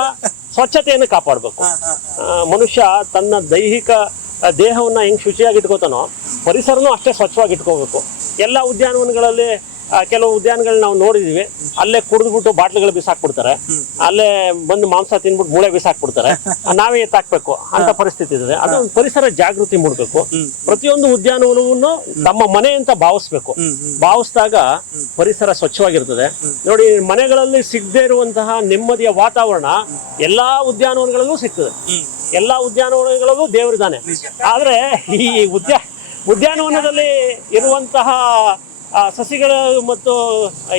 ಸ್ವಚ್ಛತೆಯನ್ನು ಕಾಪಾಡಬೇಕು. ಮನುಷ್ಯ ತನ್ನ ದೈಹಿಕ ದೇಹವನ್ನು ಹೆಂಗ್ ಶುಚಿಯಾಗಿ ಇಟ್ಕೋತಾನೋ ಪರಿಸರನೂ ಅಷ್ಟೇ ಸ್ವಚ್ಛವಾಗಿ ಇಟ್ಕೋಬೇಕು. ಎಲ್ಲ ಉದ್ಯಾನವನಗಳಲ್ಲಿ ಆ, ಕೆಲವು ಉದ್ಯಾನಗಳನ್ನ ನಾವು ನೋಡಿದೀವಿ. ಅಲ್ಲೇ ಕುಡಿದ್ಬಿಟ್ಟು ಬಿಸಾಕ್ ಬಿಸಾಕ್ಬಿಡ್ತಾರೆ. ಅಲ್ಲೇ ಬಂದು ಮಾಂಸ ತಿನ್ಬಿಟ್ಟು ಮೂಳೆ ಬಿಸಾಕ್ಬಿಡ್ತಾರೆ. ಬಿಡ್ತಾರೆ ನಾವೇ ಎತ್ತಾಕ್ಬೇಕು. ಅಂತ ಪರಿಸ್ಥಿತಿ ಇದೆ ಅದು ಪರಿಸರ ಜಾಗೃತಿ ಮೂಡಬೇಕು. ಪ್ರತಿಯೊಂದು ಉದ್ಯಾನವನವನ್ನು ತಮ್ಮ ಮನೆ ಅಂತ ಭಾವಿಸ್ಬೇಕು. ಭಾವಿಸಿದಾಗ ಪರಿಸರ ಸ್ವಚ್ಛವಾಗಿರ್ತದೆ. ನೋಡಿ ಮನೆಗಳಲ್ಲಿ ಸಿಗದೆ ಇರುವಂತಹ ನೆಮ್ಮದಿಯ ವಾತಾವರಣ ಎಲ್ಲಾ ಉದ್ಯಾನವನಗಳಲ್ಲೂ ಸಿಗ್ತದೆ. ಎಲ್ಲಾ ಉದ್ಯಾನವನಗಳಲ್ಲೂ ದೇವರಿದ್ದಾನೆ. ಆದ್ರೆ ಈ ಉದ್ಯಾ ಉದ್ಯಾನವನದಲ್ಲಿ ಇರುವಂತಹ ಆ, ಸಸಿಗಳ ಮತ್ತು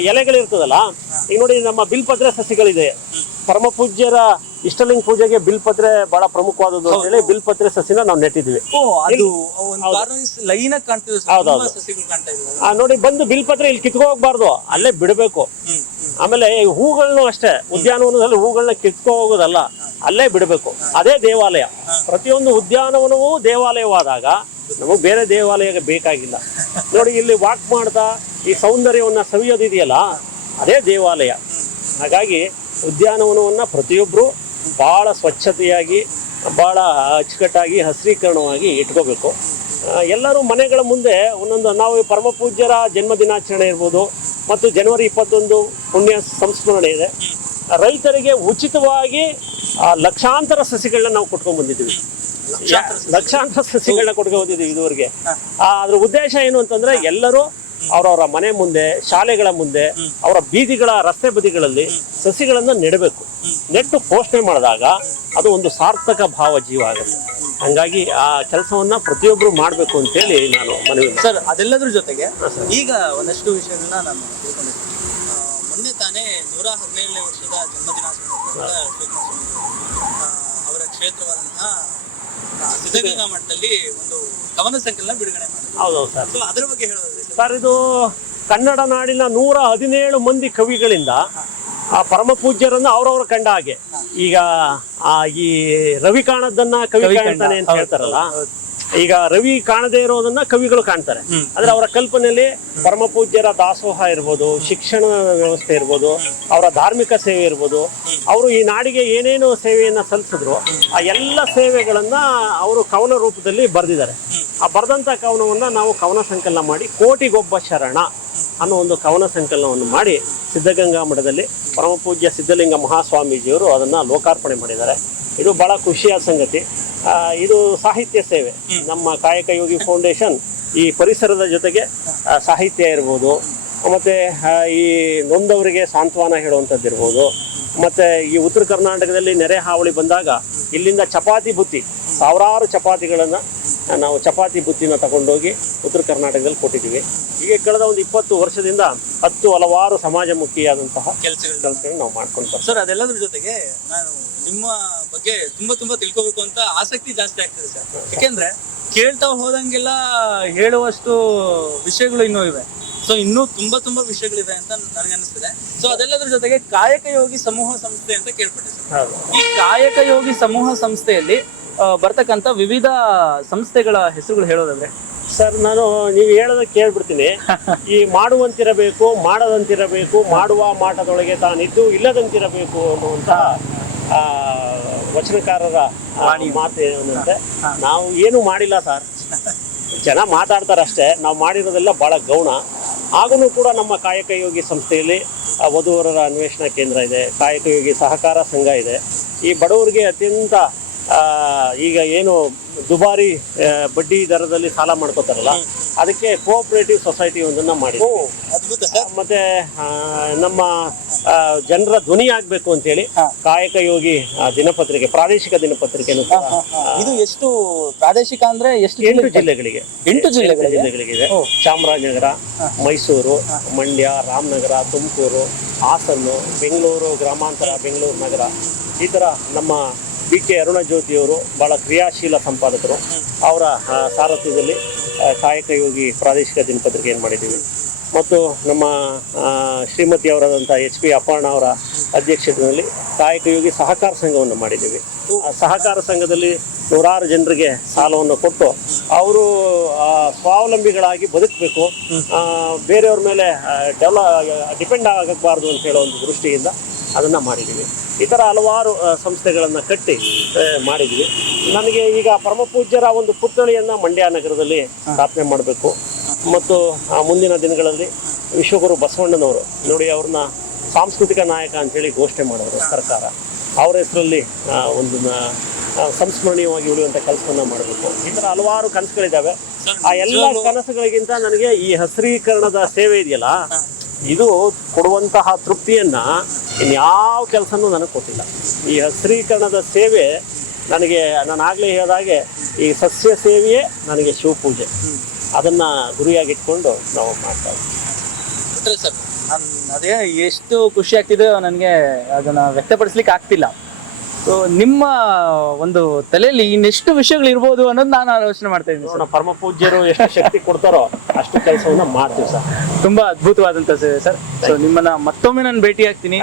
ಎಲೆಗಳಿರ್ತದಲ್ಲ ಈಗ ನೋಡಿ ನಮ್ಮ ಬಿಲ್ಪತ್ರೆ ಸಸಿಗಳಿದೆ. ಪರಮ ಪೂಜ್ಯರ ಇಷ್ಟಲಿಂಗ ಪೂಜೆಗೆ ಬಿಲ್ಪತ್ರೆ ಬಹಳ ಪ್ರಮುಖವಾದದ್ದು ಅಂತ ಹೇಳಿ ಬಿಲ್ಪತ್ರೆ ಸಸಿನ ನಾವು ನೆಟ್ಟಿದ್ವಿ ನೋಡಿ ಬಂದು ಬಿಲ್ಪತ್ರೆ ಇಲ್ಲಿ ಕಿತ್ಕೋಗ್ಬಾರ್ದು ಅಲ್ಲೇ ಬಿಡಬೇಕು. ಆಮೇಲೆ ಹೂಗಳನ್ನು ಅಷ್ಟೇ ಉದ್ಯಾನವನದಲ್ಲಿ ಹೂಗಳನ್ನ ಕಿತ್ಕೋ ಹೋಗೋದಲ್ಲ ಅಲ್ಲೇ ಬಿಡಬೇಕು. ಅದೇ ದೇವಾಲಯ. ಪ್ರತಿಯೊಂದು ಉದ್ಯಾನವನವೂ ದೇವಾಲಯವಾದಾಗ ನಮಗೆ ಬೇರೆ ದೇವಾಲಯ ಬೇಕಾಗಿಲ್ಲ. ನೋಡಿ, ಇಲ್ಲಿ ವಾಕ್ ಮಾಡ್ತಾ ಈ ಸೌಂದರ್ಯವನ್ನ ಸವಿಯೋದಿದೆಯಲ್ಲ, ಅದೇ ದೇವಾಲಯ. ಹಾಗಾಗಿ ಉದ್ಯಾನವನವನ್ನ ಪ್ರತಿಯೊಬ್ಬರು ಬಹಳ ಸ್ವಚ್ಛತೆಯಾಗಿ, ಬಹಳ ಅಚ್ಚುಕಟ್ಟಾಗಿ, ಹಸಿರೀಕರಣವಾಗಿ ಇಟ್ಕೋಬೇಕು. ಎಲ್ಲರೂ ಮನೆಗಳ ಮುಂದೆ ಒಂದೊಂದು, ನಾವು ಪರಮ ಪೂಜ್ಯರ ಜನ್ಮ ದಿನಾಚರಣೆ ಇರ್ಬೋದು, ಮತ್ತು ಜನವರಿ ಇಪ್ಪತ್ತೊಂದು ಪುಣ್ಯ ಸಂಸ್ಮರಣೆ ಇದೆ. ರೈತರಿಗೆ ಉಚಿತವಾಗಿ ಲಕ್ಷಾಂತರ ಸಸಿಗಳನ್ನ ನಾವು ಕೊಟ್ಕೊಂಡು ಬಂದಿದ್ದೀವಿ. ಲಕ್ಷಾಂತರ ಸಸಿಗಳನ್ನ ಕೊಟ್ಕೊಂಡ್ ಹೋದಿದ್ದೀವಿ ಇದುವರೆಗೆ. ಆ, ಅದ್ರ ಉದ್ದೇಶ ಏನು ಅಂತಂದ್ರೆ ಎಲ್ಲರೂ ಅವರವರ ಮನೆ ಮುಂದೆ ಶಾಲೆಗಳ ಮುಂದೆ ಅವರ ಬೀದಿಗಳ ರಸ್ತೆ ಬದಿಗಳಲ್ಲಿ ಸಸಿಗಳನ್ನ ನೆಡಬೇಕು. ನೆಟ್ಟು ಪೋಷಣೆ ಮಾಡಿದಾಗ ಅದು ಒಂದು ಸಾರ್ಥಕ ಭಾವ ಜೀವ ಆಗುತ್ತೆ. ಹಂಗಾಗಿ ಆ ಕೆಲಸವನ್ನ ಪ್ರತಿಯೊಬ್ಬರು ಮಾಡಬೇಕು ಅಂತೇಳಿ ನಾನು ಮನವಿ ಸರ್ ಅದೆಲ್ಲದ್ರ ಜೊತೆಗೆ ಈಗ ಒಂದಷ್ಟು ವಿಷಯಗಳನ್ನ ನಾನು ಮುಂದೆ ಮೊನ್ನೆ ತಾನೇ ನೂರ ಹದಿನೇಳನೇ ವರ್ಷದ ಜನ್ಮದಿನಾಚರಣೆ ಅವರ ಕ್ಷೇತ್ರವಾದಂತಹ ಸಿದ್ಧಗಂಗಾ ಮಠದಲ್ಲಿ ಒಂದು ಕವನ ಸಂಕಲನ ಬಿಡುಗಡೆ ಮಾಡಿದ್ರು. ಹೌದೌದು ಸರ್. ಸೊ ಅದರ ಬಗ್ಗೆ ಹೇಳೋದ್ರಿ ಸರ್. ಇದು ಕನ್ನಡ ನಾಡಿನ ನೂರ ಹದಿನೇಳು ಮಂದಿ ಕವಿಗಳಿಂದ ಆ ಪರಮ ಪೂಜ್ಯರನ್ನು ಅವ್ರವ್ರ ಕಂಡ ಹಾಗೆ. ಈಗ ಆ ಈ ರವಿ ಕಾಣದನ್ನ ಕವಿ ಕಾಣ್ತಾನೆ ಅಂತ ಹೇಳ್ತಾರಲ್ಲ. ಈಗ ರವಿ ಕಾಣದೇ ಇರೋದನ್ನ ಕವಿಗಳು ಕಾಣ್ತಾರೆ. ಅಂದ್ರೆ ಅವರ ಕಲ್ಪನೆಯಲ್ಲಿ ಪರಮ ಪೂಜ್ಯರ ದಾಸೋಹ ಇರ್ಬೋದು ಶಿಕ್ಷಣ ವ್ಯವಸ್ಥೆ ಇರ್ಬೋದು ಅವರ ಧಾರ್ಮಿಕ ಸೇವೆ ಇರ್ಬೋದು ಅವರು ಈ ನಾಡಿಗೆ ಏನೇನು ಸೇವೆಯನ್ನ ಸಲ್ಲಿಸಿದ್ರು ಆ ಎಲ್ಲ ಸೇವೆಗಳನ್ನ ಅವರು ಕವನ ರೂಪದಲ್ಲಿ ಬರೆದಿದ್ದಾರೆ. ಆ ಬರೆದಂತ ಕವನವನ್ನ ನಾವು ಕವನ ಸಂಕಲನ ಮಾಡಿ ಕೋಟಿಗೊಬ್ಬ ಶರಣ ಅನ್ನೋ ಒಂದು ಕವನ ಸಂಕಲನವನ್ನು ಮಾಡಿ ಸಿದ್ಧಗಂಗಾ ಮಠದಲ್ಲಿ ಪರಮ ಪೂಜ್ಯ ಸಿದ್ಧಲಿಂಗ ಮಹಾಸ್ವಾಮೀಜಿಯವರು ಅದನ್ನ ಲೋಕಾರ್ಪಣೆ ಮಾಡಿದ್ದಾರೆ. ಇದು ಬಹಳ ಖುಷಿಯ ಸಂಗತಿ. ಆ, ಇದು ಸಾಹಿತ್ಯ ಸೇವೆ. ನಮ್ಮ ಕಾಯಕ ಯೋಗಿ ಫೌಂಡೇಶನ್ ಈ ಪರಿಸರದ ಜೊತೆಗೆ ಆ, ಸಾಹಿತ್ಯ ಇರ್ಬೋದು ಮತ್ತೆ ಆ, ಈ ನೊಂದವರಿಗೆ ಸಾಂತ್ವನ ಹೇಳುವಂಥದ್ದು ಇರ್ಬೋದು ಮತ್ತೆ ಈ ಉತ್ತರ ಕರ್ನಾಟಕದಲ್ಲಿ ನೆರೆ ಹಾವಳಿ ಬಂದಾಗ ಇಲ್ಲಿಂದ ಚಪಾತಿ ಬುತ್ತಿ ಸಾವಿರಾರು ಚಪಾತಿಗಳನ್ನು ನಾವು ಚಪಾತಿ ಬುತ್ತಿನ ತಗೊಂಡೋಗಿ ಉತ್ತರ ಕರ್ನಾಟಕದಲ್ಲಿ ಕೊಟ್ಟಿದ್ದೀವಿ. ಹೀಗೆ ಕಳೆದ ಒಂದು ಇಪ್ಪತ್ತು ವರ್ಷದಿಂದ ಹತ್ತು ಹಲವಾರು ಸಮಾಜಮುಖಿಯಾದಂತಹ ಕೆಲಸಗಳ ಕೆಲಸಗಳನ್ನ ನಾವು ಮಾಡ್ಕೊಂಡು ಬರ್ತೀವಿ. ಸರ್ ಅದೆಲ್ಲದ್ರ ಜೊತೆಗೆ ನಾನು ನಿಮ್ಮ ಬಗ್ಗೆ ತುಂಬಾ ತುಂಬಾ ತಿಳ್ಕೋಬೇಕು ಅಂತ ಆಸಕ್ತಿ ಜಾಸ್ತಿ ಆಗ್ತದೆ ಸರ್. ಯಾಕೆಂದ್ರೆ ಕೇಳ್ತಾ ಹೋದಂಗೆಲ್ಲ ಹೇಳುವಷ್ಟು ವಿಷಯಗಳು ಇನ್ನೂ ಇವೆ. ಸೊ ಇನ್ನೂ ತುಂಬಾ ತುಂಬಾ ವಿಷಯಗಳಿವೆ ಅಂತ ನನಗೆ ಅನಿಸ್ತಿದೆ. ಸೊ ಅದೆಲ್ಲದ್ರ ಜೊತೆಗೆ ಕಾಯಕ ಯೋಗಿ ಸಮೂಹ ಸಂಸ್ಥೆ ಅಂತ ಕೇಳ್ಪಟ್ಟೆ ಸರ್. ಈ ಕಾಯಕ ಯೋಗಿ ಸಮೂಹ ಸಂಸ್ಥೆಯಲ್ಲಿ ಬರ್ತಕ್ಕಂಥ ವಿವಿಧ ಸಂಸ್ಥೆಗಳ ಹೆಸರುಗಳು ಹೇಳೋದಾದ್ರೆ ಸರ್ ನಾನು ನೀವು ಹೇಳೋದ ಕೇಳ್ಬಿಡ್ತೀನಿ. <laughs> ಈ ಮಾಡುವಂತಿರಬೇಕು ಮಾಡದಂತಿರಬೇಕು ಮಾಡುವ ಮಾಟದೊಳಗೆ ತಾನಿದ್ದು ಇಲ್ಲದಂತಿರಬೇಕು ಅನ್ನುವಂತ ವಚನಕಾರರ ಮಾತು ಏನಂತೆ? ನಾವು ಏನು ಮಾಡಿಲ್ಲ ಸರ್. ಜನ ಮಾತಾಡ್ತಾರೆ ಅಷ್ಟೇ. ನಾವು ಮಾಡಿರೋದೆಲ್ಲ ಬಹಳ ಗೌಣ. ಆಗೂ ಕೂಡ ನಮ್ಮ ಕಾಯಕ ಯೋಗಿ ಸಂಸ್ಥೆಯಲ್ಲಿ ವಧುವರರ ಅನ್ವೇಷಣಾ ಕೇಂದ್ರ ಇದೆ ಕಾಯಕ ಯೋಗಿ ಸಹಕಾರ ಸಂಘ ಇದೆ. ಈ ಬಡವರಿಗೆ ಅತ್ಯಂತ ಈಗ ಏನು ದುಬಾರಿ ಬಡ್ಡಿ ದರದಲ್ಲಿ ಸಾಲ ಮಾಡ್ಕೋತಾರಲ್ಲ ಅದಕ್ಕೆ ಕೋಆಪರೇಟಿವ್ ಸೊಸೈಟಿ ಒಂದನ್ನ ಮಾಡಿ ಮತ್ತೆ ನಮ್ಮ ಜನರ ಧ್ವನಿ ಆಗ್ಬೇಕು ಅಂತೇಳಿ ಕಾಯಕ ಯೋಗಿ ದಿನಪತ್ರಿಕೆ ಪ್ರಾದೇಶಿಕ ದಿನಪತ್ರಿಕೆ ಇದು ಎಷ್ಟು ಪ್ರಾದೇಶಿಕ ಅಂದ್ರೆ ಎಷ್ಟು ಎಂಟು ಜಿಲ್ಲೆಗಳಿಗೆ. ಎಂಟು ಜಿಲ್ಲೆಗಳಿಗೆ? ಚಾಮರಾಜನಗರ ಮೈಸೂರು ಮಂಡ್ಯ ರಾಮನಗರ ತುಮಕೂರು ಹಾಸನ್ನು ಬೆಂಗಳೂರು ಗ್ರಾಮಾಂತರ ಬೆಂಗಳೂರು ನಗರ. ಈ ತರ ನಮ್ಮ ಬಿ ಕೆ ಅರುಣ ಜ್ಯೋತಿಯವರು ಬಹಳ ಕ್ರಿಯಾಶೀಲ ಸಂಪಾದಕರು. ಅವರ ಸಾರಥ್ಯದಲ್ಲಿ ಕಾಯಕ ಯೋಗಿ ಪ್ರಾದೇಶಿಕ ದಿನಪತ್ರಿಕೆಯನ್ನು ಮಾಡಿದ್ದೀವಿ. ಮತ್ತು ನಮ್ಮ ಶ್ರೀಮತಿ ಅವರಾದಂಥ ಎಚ್ ಪಿ ಅಪ್ಪಣ್ಣ ಅವರ ಅಧ್ಯಕ್ಷತೆಯಲ್ಲಿ ಕಾಯಕ ಯೋಗಿ ಸಹಕಾರ ಸಂಘವನ್ನು ಮಾಡಿದ್ದೀವಿ. ಆ ಸಹಕಾರ ಸಂಘದಲ್ಲಿ ನೂರಾರು ಜನರಿಗೆ ಸಾಲವನ್ನು ಕೊಟ್ಟು ಅವರು ಸ್ವಾವಲಂಬಿಗಳಾಗಿ ಬದುಕಬೇಕು. ಬೇರೆಯವ್ರ ಮೇಲೆ ಡೆವಲ, ಡಿಪೆಂಡ್ ಆಗಬಾರ್ದು ಅಂತ ಹೇಳೋ ಒಂದು ದೃಷ್ಟಿಯಿಂದ ಅದನ್ನು ಮಾಡಿದ್ದೀವಿ ಈ ಥರ ಹಲವಾರು ಸಂಸ್ಥೆಗಳನ್ನು ಕಟ್ಟಿ ಮಾಡಿದ್ದೀವಿ ಮಾಡಿದ್ವಿ. ನನಗೆ ಈಗ ಪರಮ ಪೂಜ್ಯರ ಒಂದು ಪುತ್ಥಳಿಯನ್ನು ಮಂಡ್ಯ ನಗರದಲ್ಲಿ ಸ್ಥಾಪನೆ ಮಾಡಬೇಕು. ಮತ್ತು ಆ, ಮುಂದಿನ ದಿನಗಳಲ್ಲಿ ವಿಶ್ವಗುರು ಬಸವಣ್ಣನವರು ನೋಡಿ ಅವ್ರನ್ನ ಸಾಂಸ್ಕೃತಿಕ ನಾಯಕ ಅಂತೇಳಿ ಘೋಷಣೆ ಮಾಡೋರು ಸರ್ಕಾರ. ಅವರ ಹೆಸರಲ್ಲಿ ಒಂದು ಸಂಸ್ಮರಣೀಯವಾಗಿ ಉಳಿಯುವಂಥ ಕೆಲಸವನ್ನು ಮಾಡಬೇಕು. ಈ ಥರ ಹಲವಾರು ಕನಸುಗಳಿದ್ದಾವೆ ಆ ಎಲ್ಲ ಕನಸುಗಳಿಗಿಂತ ನನಗೆ ಈ ಹಸಿರೀಕರಣದ ಸೇವೆ ಇದೆಯಲ್ಲ ಇದು ಕೊಡುವಂತಹ ತೃಪ್ತಿಯನ್ನ ಇನ್ಯಾವ ಕೆಲಸನೂ ನನಗೆ ಕೊಟ್ಟಿಲ್ಲ. ಈ ಹಸಿರೀಕರಣದ ಸೇವೆ ನನಗೆ, ನಾನು ಆಗಲೇ ಹೇಳಿದಾಗೆ ಈ ಸಸ್ಯ ಸೇವೆಯೇ ನನಗೆ ಶಿವಪೂಜೆ. ಅದನ್ನು ಗುರಿಯಾಗಿಟ್ಕೊಂಡು ನಾವು ಮಾಡ್ತಾ ಇದ್ದೀವಿ. ಸರ್, ನಾನು ಅದೇ ಎಷ್ಟು ಖುಷಿ ಆಗ್ತಿದೆ, ನನಗೆ ಅದನ್ನು ವ್ಯಕ್ತಪಡಿಸ್ಲಿಕ್ಕೆ ಆಗ್ತಿಲ್ಲ. ನಿಮ್ಮ ಒಂದು ತಲೆಯಲ್ಲಿ ಇನ್ನೆಷ್ಟು ವಿಷಯಗಳು ಇರ್ಬೋದು ಅನ್ನೋದು ನಾನು ಆಲೋಚನೆ ಮಾಡ್ತಾ ಇದ್ದೀನಿ ನೋಡೋಣ ಪರಮ ಪೂಜ್ಯರು ಎಷ್ಟು ಶಕ್ತಿ ಕೊಡ್ತಾರೋ ಅಷ್ಟು ಕೆಲಸವನ್ನ ಮಾಡ್ತೀವಿ ಸರ್ ತುಂಬಾ ಅದ್ಭುತವಾದಂತ ಸೇವೆ ಸರ್ ಸೊ ನಿಮ್ಮನ್ನ ಮತ್ತೊಮ್ಮೆ ನಾನು ಭೇಟಿ ಆಗ್ತೀನಿ.